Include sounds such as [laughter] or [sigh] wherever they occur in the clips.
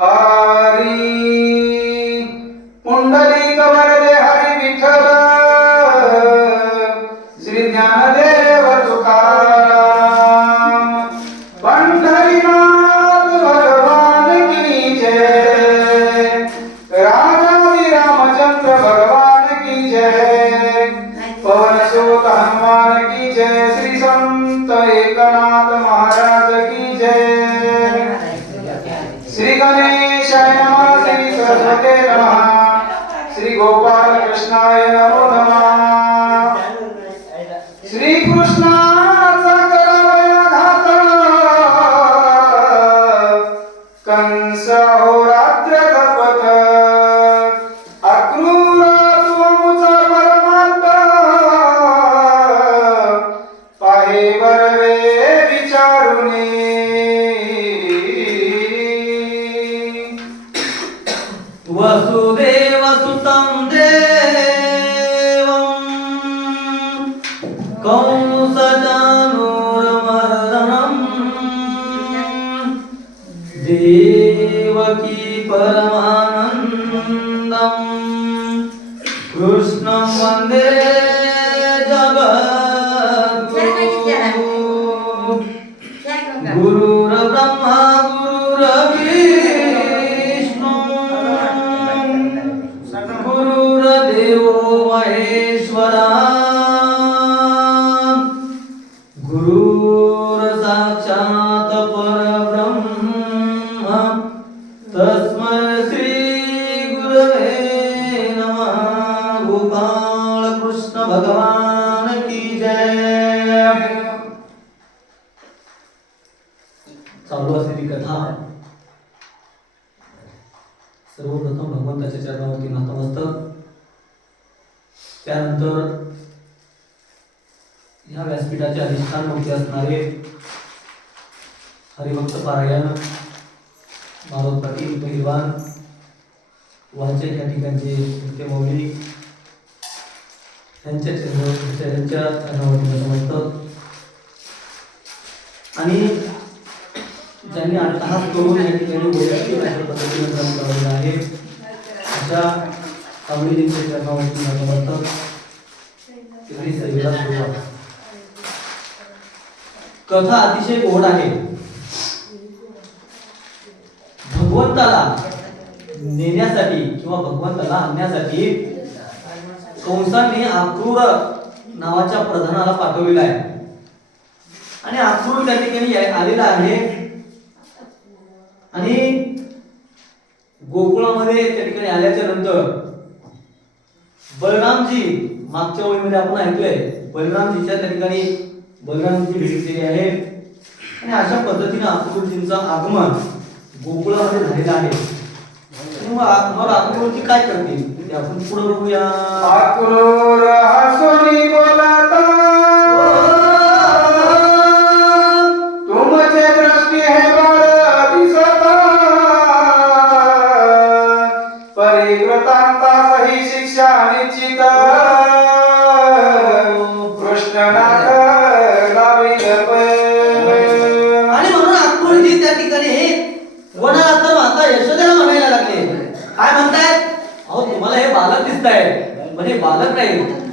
हरी जय। चालू असलेली कथा. सर्वप्रथम भगवंताच्या चरणावरती नतमस्तक त्यानंतर ह्या व्यासपीठाचे अधिष्ठान मूर्ती असणारे हरिभक्त पारायण मारोद पाटील पहिलवान वाचक या ठिकाणचे मुख्य त्यांच्या यांच्या चरण यांच्या चरणावरती आणि ज्यांनी अट्टहास करून या ठिकाणी वैयक्तिक अशा पद्धतीने काम लावलेला आहे अशा आवडीचे चरणावरती नतमस्तक तिकडे सगळ्याला सुरुवात. कथा अतिशय गोड आहे. भगवंताला नेण्यासाठी किंवा भगवंताला आणण्यासाठी कंसाने आक्रूर नावाच्या प्रधानाला पाठवलेला आहे. आणि आक्रूर त्या ठिकाणी आलेला आहे. आणि गोकुळामध्ये त्या ठिकाणी आल्याच्यानंतर बलरामजी मागच्या ओळीमध्ये आपण ऐकलंय बलरामजीच्या त्या ठिकाणी बलरामजी भेटलेली आहे आणि अशा पद्धतीने आक्रूरजींचं आगमन गोकुळामध्ये झालेलं आहे. मग मग अक्रूरजी काय करतील? आपण पुढे बघूया. अक्रूर हसुनी बोलता तुमचे दृष्टी हे बळ दिसता. परिकृतांता सही शिक्षा निश्चित. कृष्णनाथ लावी आणि म्हणून अक्रूरजी त्या ठिकाणी कोणाला तर माता यशोदेला म्हणायला लागले. काय म्हणतायत हे बालक दिसताय. म्हणजे बालक नाही.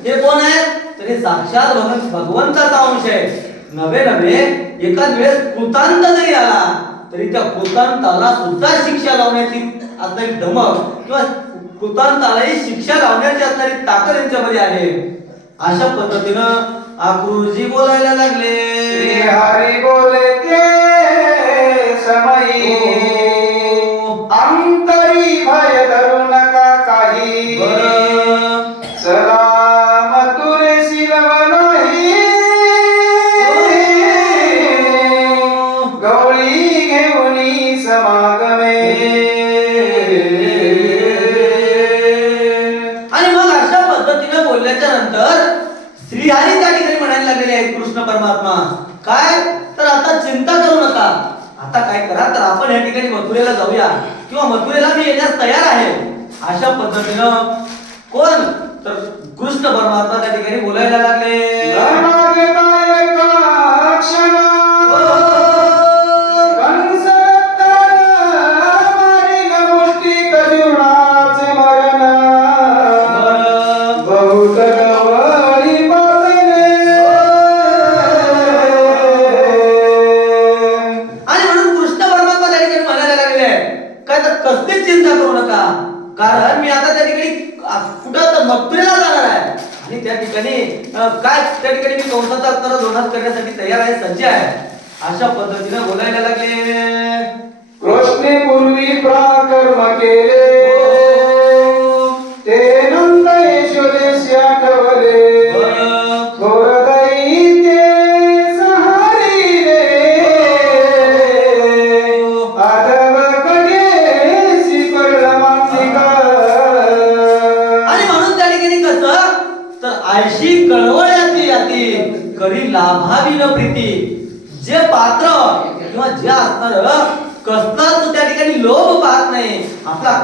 हे कोण आहेत? तर हे साक्षात भगवं- भगवंताचा अंश आहे. नवे नवे एकाच वेळेस कृतांत जरी आला तरी त्या कृतांताला सुद्धा शिक्षा लावण्याची असणारी धमक किंवा कृतांतालाही शिक्षा लावण्याची असणारी ताकद यांच्यामध्ये आहे. अशा पद्धतीनं अक्रूरजी बोलायला लागले. हरी बोले ते समयी आता चिंता करू नका. आता काय करा तर आपण या ठिकाणी मथुरेला जाऊया. किंवा मथुरेला मी येण्यास तयार आहे. अशा पद्धतीनं कोण? तर कृष्ण परमात्मा त्या ठिकाणी बोलायला लागले. काय त्या ठिकाणी मी कंसाचा अत्तर दोनात करण्यासाठी तयार आहे सज्ज आहे. अशा पद्धतीने बोलायला लागले. कृष्णे पूर्वी पराक्रम केले ते नंद आठवले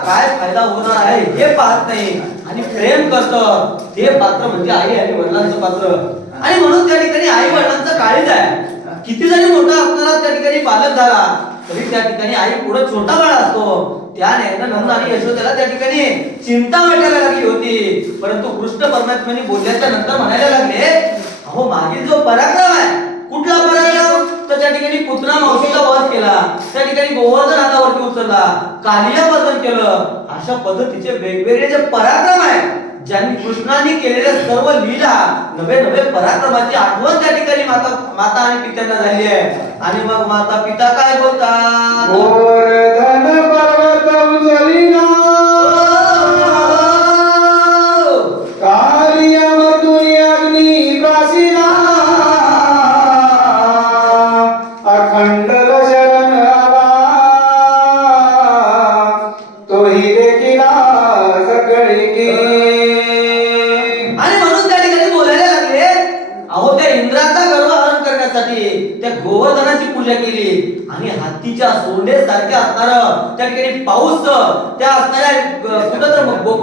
काय फायदा होणार आहे हे पाहत नाही. आणि प्रेम करत ते पात्र म्हणजे आई आणि वडिलांचं पात्र. आणि म्हणून त्या ठिकाणी आई वडिलांचं काळीज आहे. किती जरी मोठा असणारा त्या ठिकाणी पालक झाला तरी त्या ठिकाणी आई पुढे छोटा बाळ असतो. त्याने नंद आणि यशोदेला त्या ठिकाणी चिंता वाटायला लागली होती. परंतु कृष्ण परमात्म्याने बोलल्याच्या नंतर म्हणायला लागले अहो मागील जो पराक्रम आहे कुठला पराक्रम? तर त्या ठिकाणी पुतना मावशीचा वध केला. त्या ठिकाणी गोवर्धन हातावरती उचलला कालिया वर्धन केलं. अशा पद्धतीचे वेगवेगळे जे पराक्रम आहेत ज्यांनी कृष्णाने केलेल्या सर्व लीला नवे नवे पराक्रमाची आठवण त्या ठिकाणी माता माता आणि पित्यांना झाली आहे. आणि मग माता पिता काय बोलतात?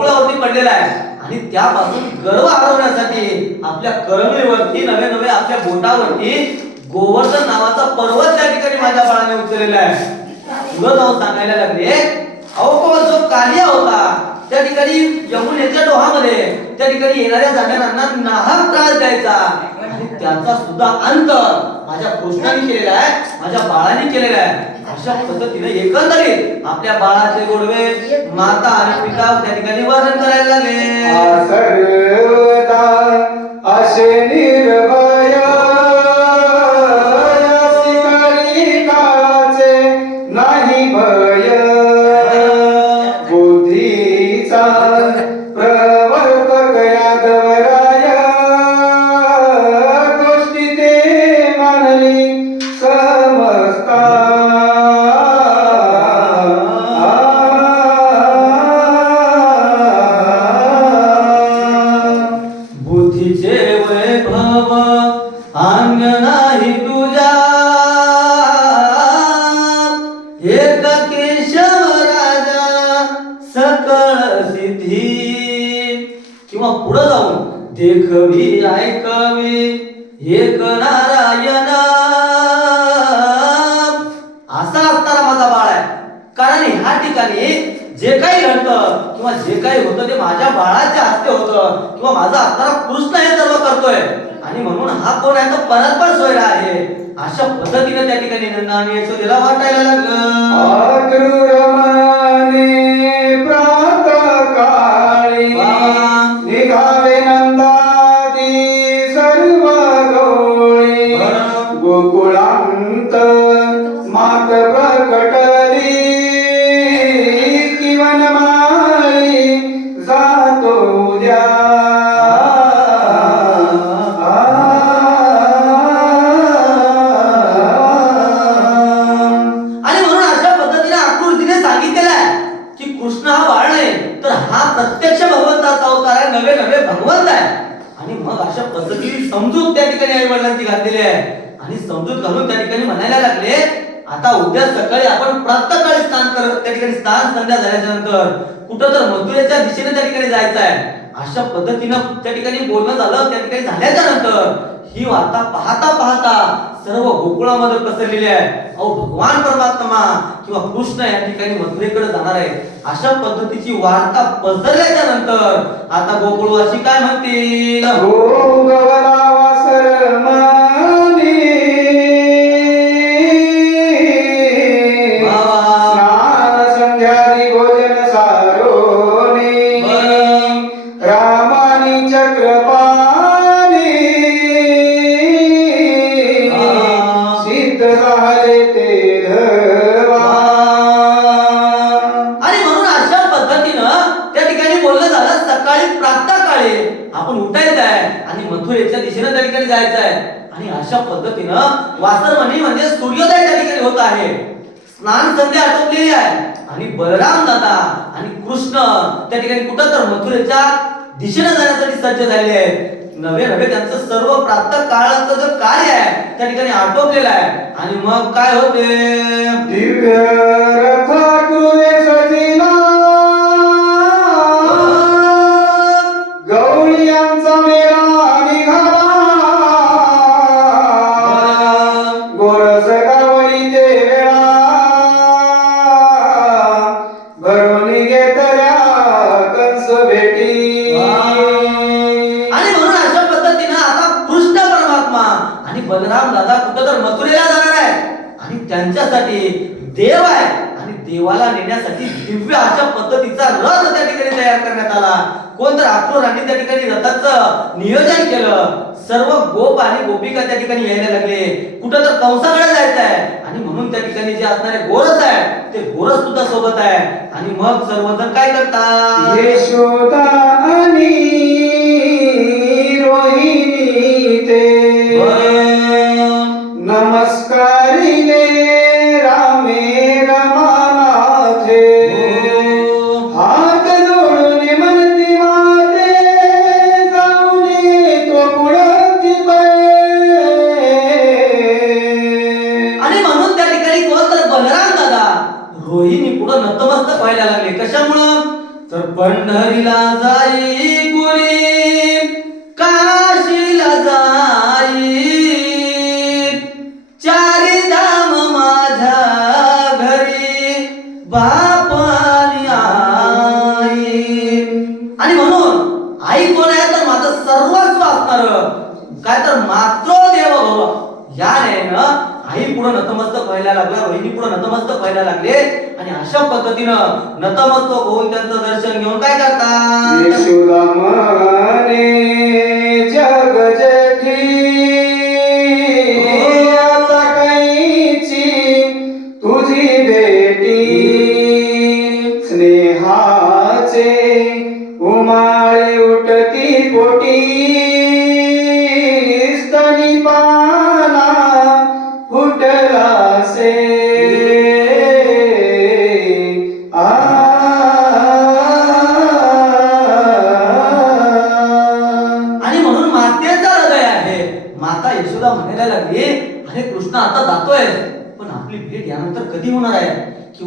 गोकुळावरती पडलेला आहे. आणि त्यापासून गर्व हरवण्यासाठी आपल्या करंगळीवरती नवे नवे आपल्या बोटावरती गोवर्धन नावाचा पर्वत त्या ठिकाणी माझ्या बाळाने उचललेला आहे. तुला जाऊन सांगायला लागले अहो जो कालिया होता त्या ठिकाणी यमुनेच्या डोहामध्ये त्या ठिकाणी येणाऱ्या जाणाऱ्यांना नाहक त्रास द्यायचा. आणि त्याचा सुद्धा अंत माझ्या कृष्णाने केलेला आहे माझ्या बाळाने केलेला आहे. अशा पद्धतीने एकंदरीत आपल्या बाळाचे गोडवे माता आणि पिता त्या ठिकाणी वर्णन करायला लागले. असे निर्भया पुढे जाऊन. देखवी ऐकवी एक नारायण. असा असणारा माझा बाळ आहे. कारण ह्या ठिकाणी जे काही घडतं किंवा जे काही होतं ते माझ्या बाळाच्या हस्ते होतं किंवा माझा असणारा कृष्ण हे सर्व करतोय. आणि म्हणून हा कोण आहे तो परस्पर सोयरा आहे. अशा पद्धतीने त्या ठिकाणी नंदा आणि यशोदेला वाटायला लागलं. प्रात काळी उद्या सकाळी आपण प्रातःकाळी स्नान करत त्या ठिकाणी स्नान संध्या झाल्याच्यानंतर कुठं तर मधुरेच्या दिशेने त्या ठिकाणी जायचं आहे अशा पद्धतीनं त्या ठिकाणी बोलणं झालं त्या ठिकाणी झाल्याच्यानंतर ही वार्ता पाहता पाहता सर्व गोकुळामध्ये पसरलेली आहे. अहो भगवान परमात्मा किंवा कृष्ण या ठिकाणी मथुरेकडे जाणार आहे अशा पद्धतीची वार्ता पसरल्याच्या नंतर आता गोकुळवासी काय म्हणतील? रामानी चक्रपाणी. सिद्ध झाले म्हणून अशा पद्धतीनं त्या ठिकाणी बोललं झालं सकाळी प्रातः आपण उठायचं आहे आणि मथुरेच्या दिशेनं त्या ठिकाणी आणि अशा पद्धतीनं वासरमणी म्हणजे सूर्योदय त्या होत आहे. स्नान संध्या आटोपलेली आहे. आणि बलराम दादा कृष्ण त्या ठिकाणी कुठं तर मथुरेच्या दिशेने जाण्यासाठी सज्ज झालेले आहेत. नवे नवे त्यांचं सर्व प्रातः काळाचं जे कार्य आहे त्या ठिकाणी आटोपलेलं आहे. आणि मग काय होते? दिव्य त्यांच्यासाठी देव आहे आणि देवाला नेण्यासाठी दिव्य अशा पद्धतीचा रथ त्या ठिकाणी तयार करण्यात आला. कोण तर अक्रोरांनी त्या ठिकाणी रथाचं नियोजन केलं. सर्व गोप आणि गोपिका त्या ठिकाणी यायला लागले. कुठं तर कंसाकडे जायचं आहे. आणि म्हणून त्या ठिकाणी जे असणारे गोरस आहे ते गोरस सुद्धा सोबत आहे. आणि मग सर्वजण काय करतात? रोहिणी पुढे नतमस्तक व्हायला लागले. कशामुळं? तर पंढरीला जाई कोणी काशीला जाई चारी धाम माझ्या घरी बाप आणि आई. आणि म्हणून आई कोण आहे? तर माझं सर्वस्व असणार. काय तर मात्र देव भव याने ना आई पुढे नतमस्तक व्हायला लागला बहिणी पुढे नतमस्तक व्हायला लागले. आणि अशा पद्धतीनं नतमस्तक होऊन त्यांचं दर्शन घेऊन काय करतात?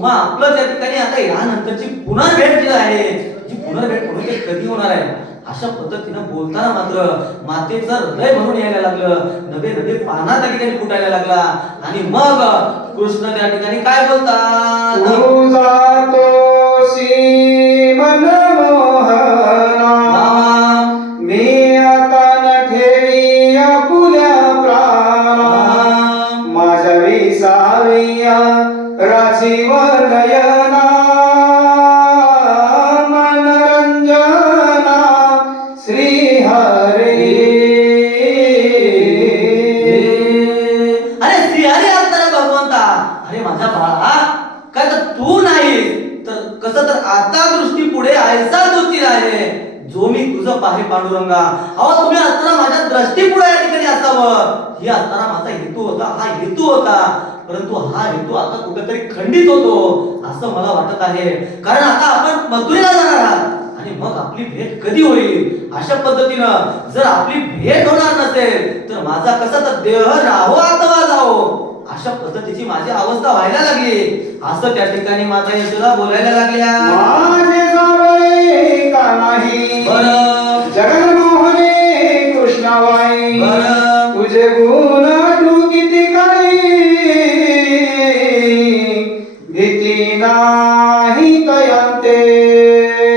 किंवा आपलं त्या ठिकाणी आता यानंतरची पुनर्भेट जी आहे जी पुनर्भेट म्हणून कधी होणार आहे अशा पद्धतीनं बोलताना मात्र मातेचं हृदय म्हणून यायला लागलं नवे नवे पाना त्या ठिकाणी फुटायला लागला. आणि मग कृष्ण त्या ठिकाणी काय बोलतात? पांडुरंगा. अहो तुम्ही असताना माझ्या दृष्टी पुढे या ठिकाणी असावं. ही असताना माझा हेतू होता हा हेतू होता. परंतु हा हेतू आता कुठेतरी खंडित होतो असं मला वाटत आहे. कारण आता आपण मथुरेला जाणार आहात आणि मग आपली भेट कधी होईल? अशा पद्धतीनं जर आपली भेट होणार नसेल तर माझा कसा तर देह राहो अथवा जाओ अशा पद्धतीची माझी अवस्था व्हायला लागली. असं त्या ठिकाणी माता यशोदा बोलायला लागल्या. बरं. जगन्मोहने कृष्णाबाई. तुझे गुण तू किती काही भीती नाही तयांते।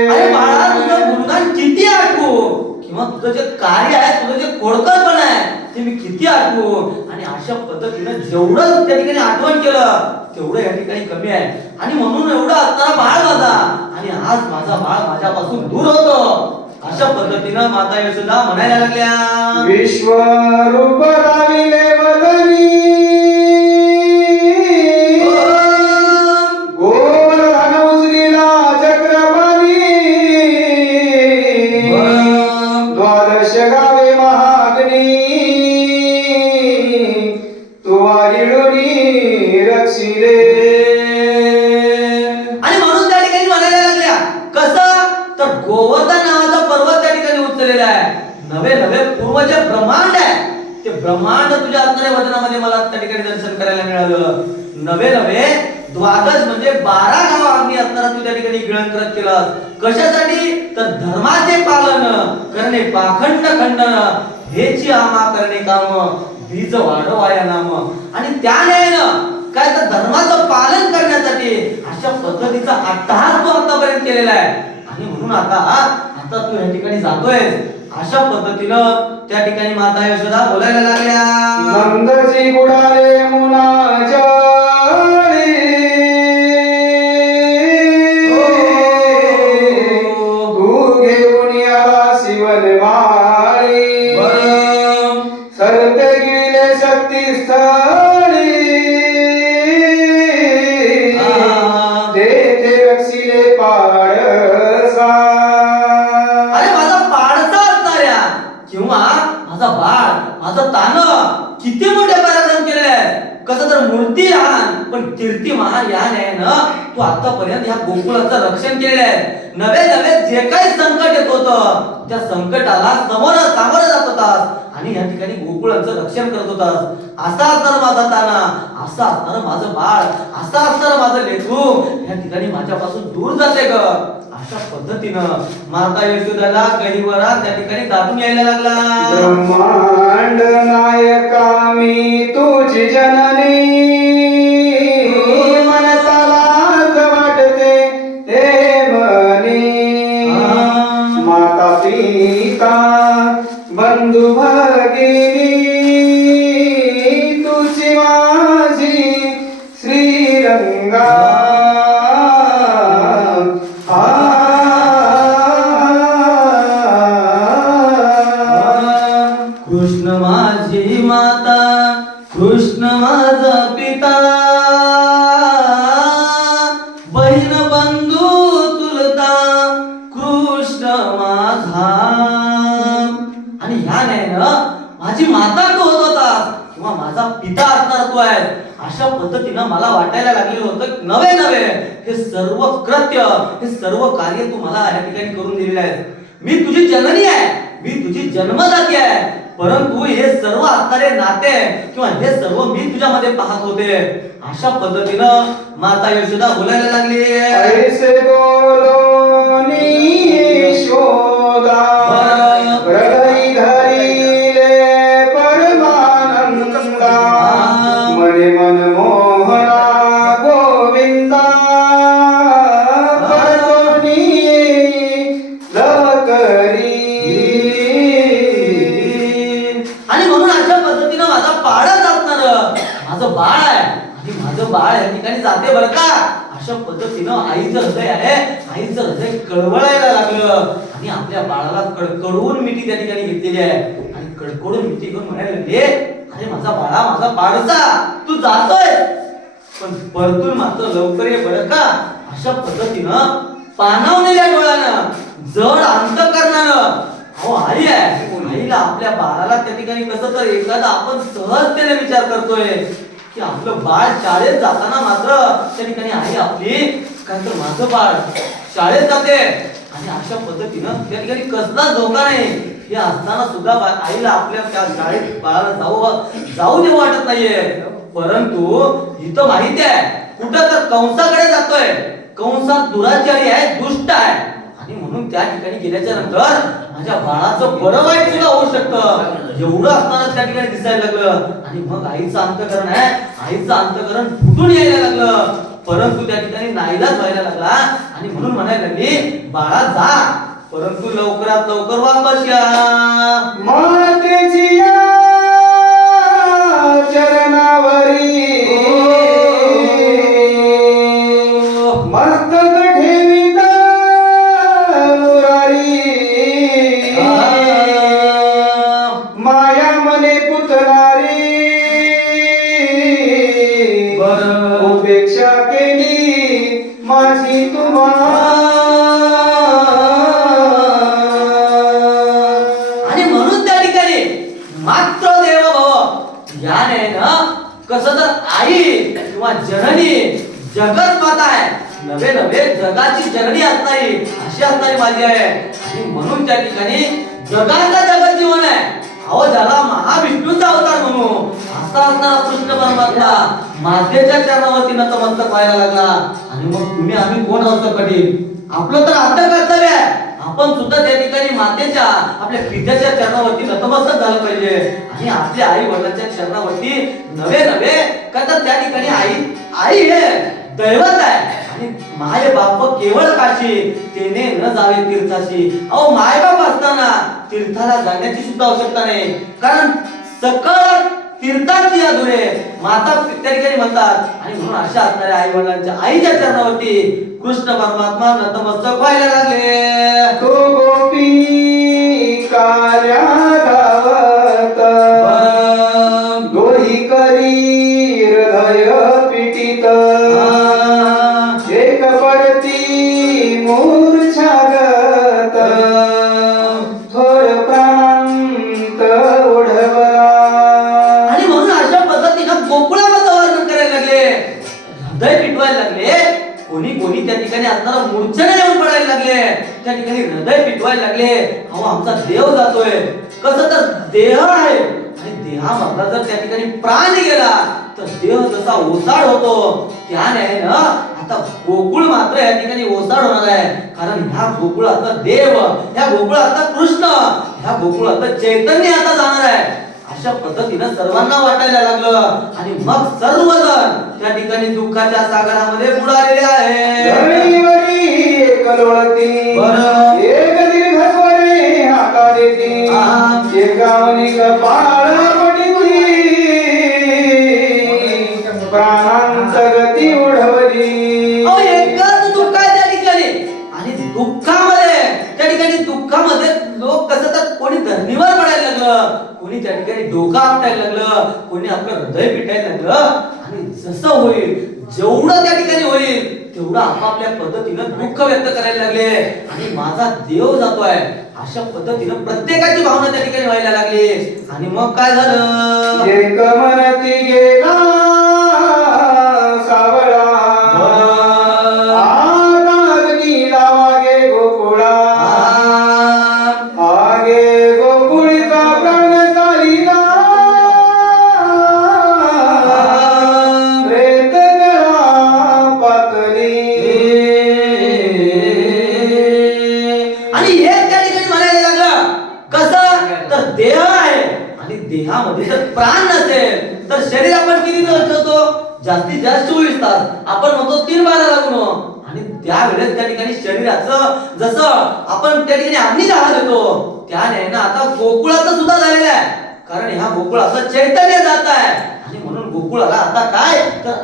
अरे बाळा तुझं गुणगान किती आठवू? किंवा तुझं जे कार्य आहे तुझं जे खोडकरपण आहे ते मी किती आठवू? आणि अशा पद्धतीनं जेवढं त्या ठिकाणी आठवण केलं तेवढं या ठिकाणी कमी आहे. आणि म्हणून एवढं असताना बाळ माझा. आणि आज माझा बाळ माझ्यापासून दूर होतो. अशा पद्धतीनं माता यशोदा म्हणायला लागल्या. विश्वरूप राविले वदनी. ब्रह्मांड तुझ्या आत्मने वदनामध्ये मला त्या ठिकाणी दर्शन करायला मिळालं. नवे नवे द्वादश म्हणजे बारा गाव अग्नी असताना तू त्या ठिकाणी गिळण करत केलं. कशासाठी? तर धर्माचे पालन करणे पाखंड खंडन. हेची आमा करणे काम बीज वाढवाया नाम. आणि त्या न्यायानं काय तर धर्माचं पालन करण्यासाठी अशा पद्धतीचा अट्टहास तू आतापर्यंत केलेला आहे. आणि म्हणून आता आता तू या ठिकाणी जातोय अशा पद्धतीनं त्या ठिकाणी माता यशोदा बोलायला लागल्या. नंदची गुडाले मुनाचाळी माझा बाळ माझं तान किती मोठे पराक्रम केलेले आहे कसं तर मूर्ती लहान पण कीर्तिमान या न्यायानं तू आतापर्यंत ह्या गोकुळाचं रक्षण केलेलं आहे नवे नवे जे काही संकट येत होतं त्या संकटाला समोर सामोरं जात होतास आणि या ठिकाणी गोकुळाचं रक्षण करत होतास. असा असणार माझा ताना असा असणार माझं बाळ असा असणार माझं लेखू या ठिकाणी माझ्यापासून दूर जाते ग. अशा पद्धतीनं माता यशोदाला गहिवरा त्या ठिकाणी दाटून यायला लागला. ब्रह्मांड नायका मी तुझी जननी. वाटायला लागलेलं होतं नवे नवे. हे सर्व कृत्य हे सर्व कार्य तू मला या ठिकाणी करून दिलेले आहे मी तुझी जननी आहे. मी तुझी जन्मदाती आहे. परंतु हे सर्व असणारे नाते किंवा हे सर्व मी तुझ्यामध्ये पाहत होते. अशा पद्धतीनं माता यशोदा बोलायला लागली. बाळ या ठिकाणी जाते बरं का? अशा पद्धतीनं आईचं हृदय आहे आईचं हृदय कळवळायला लागलं. आणि आपल्या बाळाला कडकडून मिठी त्या ठिकाणी घेतलेली आहे. आणि कडकडून मिठी घेऊन म्हणायला लागले अरे माझा बाळा माझा बाळचा तू जातोय पण परतून मात्र लवकर ये बरं का? अशा पद्धतीनं पानावलेल्या डोळ्यानं जड अंतकरणानं अहो आई आहे. आईला आपल्या बाळाला त्या ठिकाणी कसं तर एखादा आपण सहजतेने विचार करतोय. की आपलं बाळ शाळेत जाताना मात्र त्या ठिकाणी आई आपली काय तर माझं बाळ शाळेत जाते. आणि अशा पद्धतीनं त्या ठिकाणी कसलाच धोका नाही. हे असताना सुद्धा आईला आपल्या त्या शाळेत बाळाला जाऊ जाऊ देऊ वाटत नाहीये. परंतु इथं माहिती आहे कुठं तर कंसाकडे जातोय. कंसात दुराचारी आहे दुष्ट आहे. आणि म्हणून त्या ठिकाणी गेल्याच्यानंतर माझ्या बाळाचं बरं वाईट सुद्धा होऊ शकतं. एवढं असताना त्या ठिकाणी दिसायला लागलं. आणि मग आईचं अंतकरण आहे. आईचं अंतकरण फुटून यायला लागलं. परंतु त्या ठिकाणी नाईलाज व्हायला लागला. आणि म्हणून म्हणायला लागली बाळा जा. परंतु लवकरात लवकर वापस या. मातेची चरणावरी ज्ञान आहे ना कसं तर आई किंवा जननी जगत माता आहे. नवे नवे जगाची जननी असणारी अशी असणारी माझी आहे. आणि म्हणून त्या ठिकाणी जगाचा जगत जीवन आहे. अहो ज्याला महाविष्णूचा अवतार म्हणू असा असणारा कृष्ण परमात्मा मातेच्या चरणावरती नतमस्तक व्हायला लागला. आणि मग तुम्ही आम्ही कोण आहोत कठीण? आपलं तर आता कर्तव्य आहे. आपण सुद्धा त्या ठिकाणी मातेच्या आपल्या पित्याच्या चरणावरती नतमस्तक झालं पाहिजे. आणि आपल्या आई वडिलांच्या चरणावरती नवे नवे का तर त्या ठिकाणी आई आई हे दैवत आहे. आणि माय बाप केवळ काशी तेने न जावे तीर्थाशी. अहो माय बाप असताना तीर्थाला जाण्याची सुद्धा आवश्यकता नाही. कारण सकळ तीर्थाची अधुरे माता त्या ठिकाणी म्हणतात. आणि म्हणून अशा असणाऱ्या आई वडिलांच्या आईच्या चरणावरती कृष्ण परमात्मा नतमस्तक व्हायला लागले. देव जातोय. कसं तर देह आहे. आणि देहामधला जर त्या ठिकाणी प्राण गेला तर देह जसा ओसाड होतो त्याने ना आता गोकुळ मात्र या ठिकाणी ओसाड होणार आहे. कारण ह्या गोकुळातला देव ह्या गोकुळातला कृष्ण ह्या गोकुळातलं चैतन्य आता जाणार आहे. अशा पद्धतीनं सर्वांना वाटायला लागलं. आणि मग सर्वजण त्या ठिकाणी दुःखाच्या सागरामध्ये बुडालेले आहे हा. एकावनी कपाळ पटिपुरी प्राणांत ओढवली अहो, एकच दुःख आहे त्या ठिकाणी. आणि दुःखामध्ये त्या ठिकाणी दुःखामध्ये लोक कसं तर कोणी धरणीवर पडायला लागलं. कोणी त्या ठिकाणी डोकं आपटायला लागलं. कोणी आपलं हृदय पिटायला लागलं. आणि जसं होईल जेवढं त्या ठिकाणी होईल तेवढं आपापल्या पद्धतीनं दुःख व्यक्त करायला लागले. आणि माझा देव जातोय. अशा पद्धतीनं प्रत्येकाची भावना त्या ठिकाणी व्हायला लागली. आणि मग काय झालं?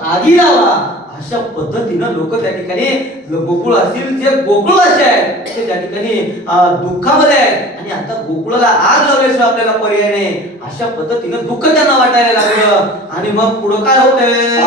आगी लावा. अशा पद्धतीनं लोक त्या ठिकाणी गोकुळ असतील जे गोकुळवासी आहेत ते त्या ठिकाणी दुःखामध्ये आहेत. आणि आता गोकुळाला आग लावल्याशिवाय आपल्याला पर्याय नाही. अशा पद्धतीनं दुःख त्यांना वाटायला लागलं. आणि मग पुढं काय होतंय?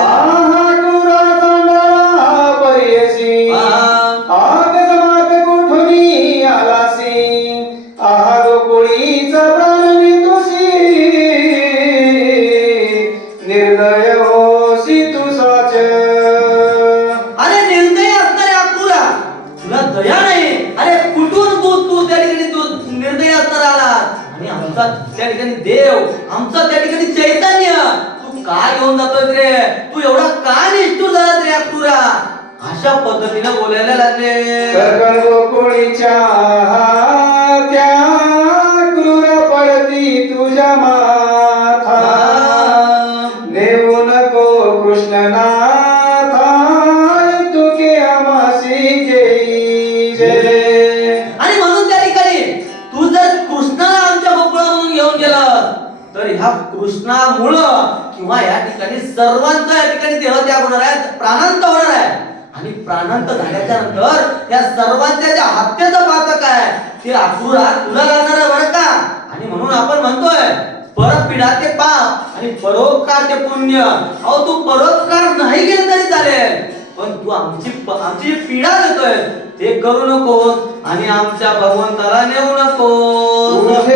ते अक्रूरा तुला लागणार आहे बरं का आणि म्हणून आपण म्हणतोय परपिढा ते पाप आणि परोपकार ते पुण्य. अहो तू परोपकार नाही केलं तरी चालेल. पण तू आमची आमची जी पीडा देतोय ते करू नकोस आणि आमच्या भगवंताला नेऊ नकोस.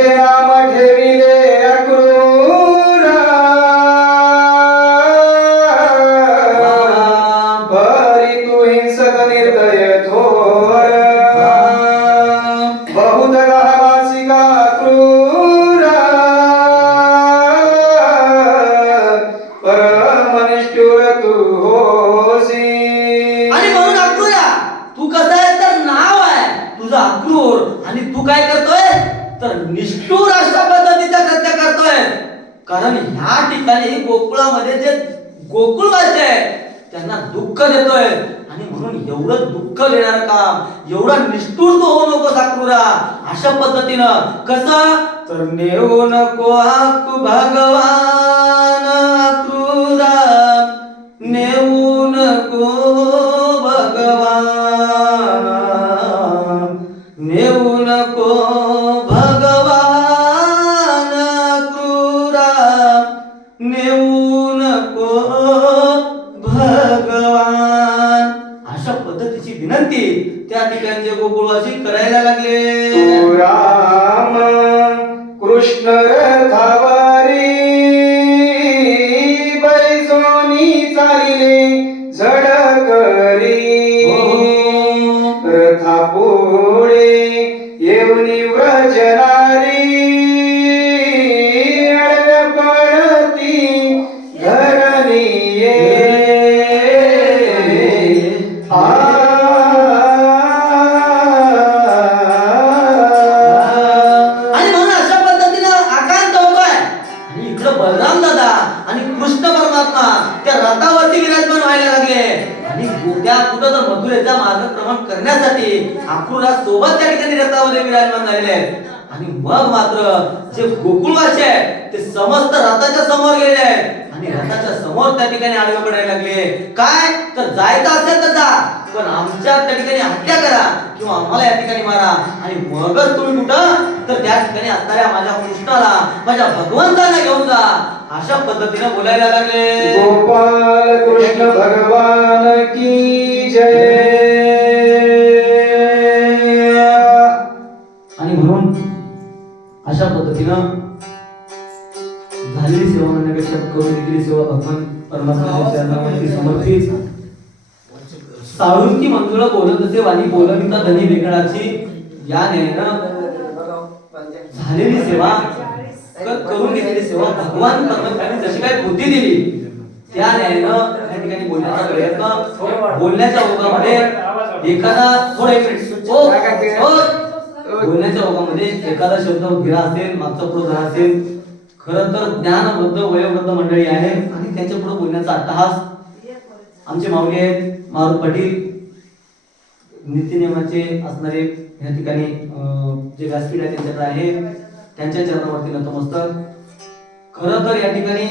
ठिकाणी गोकुळामध्ये जे गोकुळवासी आहे त्यांना दुःख देतोय. आणि म्हणून एवढं दुःख देणारं काम एवढा निष्ठुर तो होऊ नको अक्रूरा अशा पद्धतीनं कसं? तर नेऊ नको आकू भगवान मग मात्र जे गोकुळवासी आहे ते समस्त रथाच्या समोर गेले आहेत. आणि रथाच्या समोर त्या ठिकाणी आडवे पडायला लागले. काय? तर जायचं असेल तर जा. पण आमच्या त्या ठिकाणी हत्या करा किंवा आम्हाला या ठिकाणी मारा. आणि मगच तुम्ही कुठं? तर त्या ठिकाणी असणाऱ्या माझ्या कृष्णाला माझ्या भगवंताला घेऊन जा. अशा पद्धतीने बोलायला लागले. गोपाल कृष्ण भगवान की जय? पद्धतीनं झालेली सेवा म्हणण्यापेक्षा करून दिलेली सेवा भगवान चरणावरती समर्पित साळुंकी मंजुळा बोलत असे वाणी बोलविता धनी वेगळाची. या न्यायानं झालेली सेवा करून घेतलेली सेवा भगवान परमात्म्याने जशी काही बुद्धी दिली त्या न्यायानं या ठिकाणी बोलण्याचा प्रयत्न बोलण्याच्या ओघामध्ये एखादा थोडा एक मिनिट बोलण्याच्या ओघामध्ये एखादा शब्द गिरा असेल मागचा पुढे घरा असेल खरं तर ज्ञानबद्ध वयोबद्ध मंडळी आहे आणि त्यांच्या पुढे बोलण्याचा अट्टहास. आमचे माऊली आहेत मारुत पाटील नीतिनियमाचे असणारे या ठिकाणी जे व्यासपीठ आहे त्यांच्याकडे आहे. त्यांच्या चरणावरती नतमस्तक. खरं तर या ठिकाणी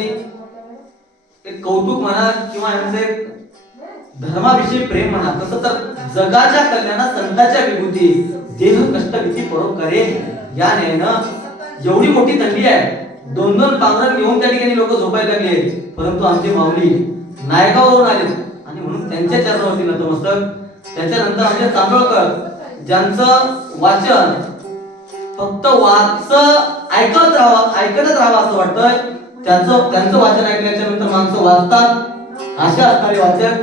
एक कौतुक म्हणा किंवा यांचं धर्माविषयी प्रेम म्हणा तसं तर जगाच्या कल्याणात संतांच्या विभूती. देह कष्ट किती भीती करे या ना एवढी मोठी थंडी आहे. दोन दोन पांघरण घेऊन त्या ठिकाणी लोक झोपायला लागले. परंतु आमची माऊली नायकावरून आले. आणि म्हणून त्यांच्या चरणावरती नतमस्तक त्याच्यानंतर आमचे तांदूळकर ज्यांचं वाचन फक्त वाच ऐकत राहावं ऐकतच राहावं असं वाटतंय. त्यांचं त्यांचं वाचन ऐकल्याच्या नंतर माणसं वाचतात. अशा असणारे वाचक.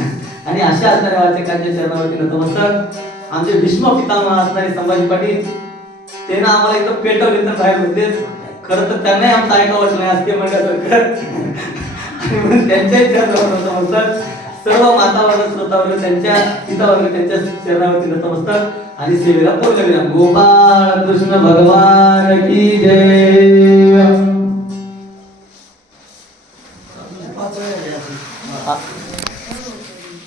[laughs] आणि अशा असणाऱ्या वाचकांच्या चरणावरती नतमस्तक आमचे भीष्म पितामह असणारे संभाजी पाटील ते ना आम्हाला इथं पेटवले तर बाहेर होते. खरं तर त्यांनाही आमचं ऐकावं वाटलं नाही असते म्हणल्यासारखं म्हणून त्यांच्याही चरणावर नतमस्तक. सर्व मातावर स्वतःवर त्यांच्या पितावर त्यांच्या चरणावरती नतमस्तक. आणि सेवेला पोचले गोपाळ कृष्ण भगवान की जय.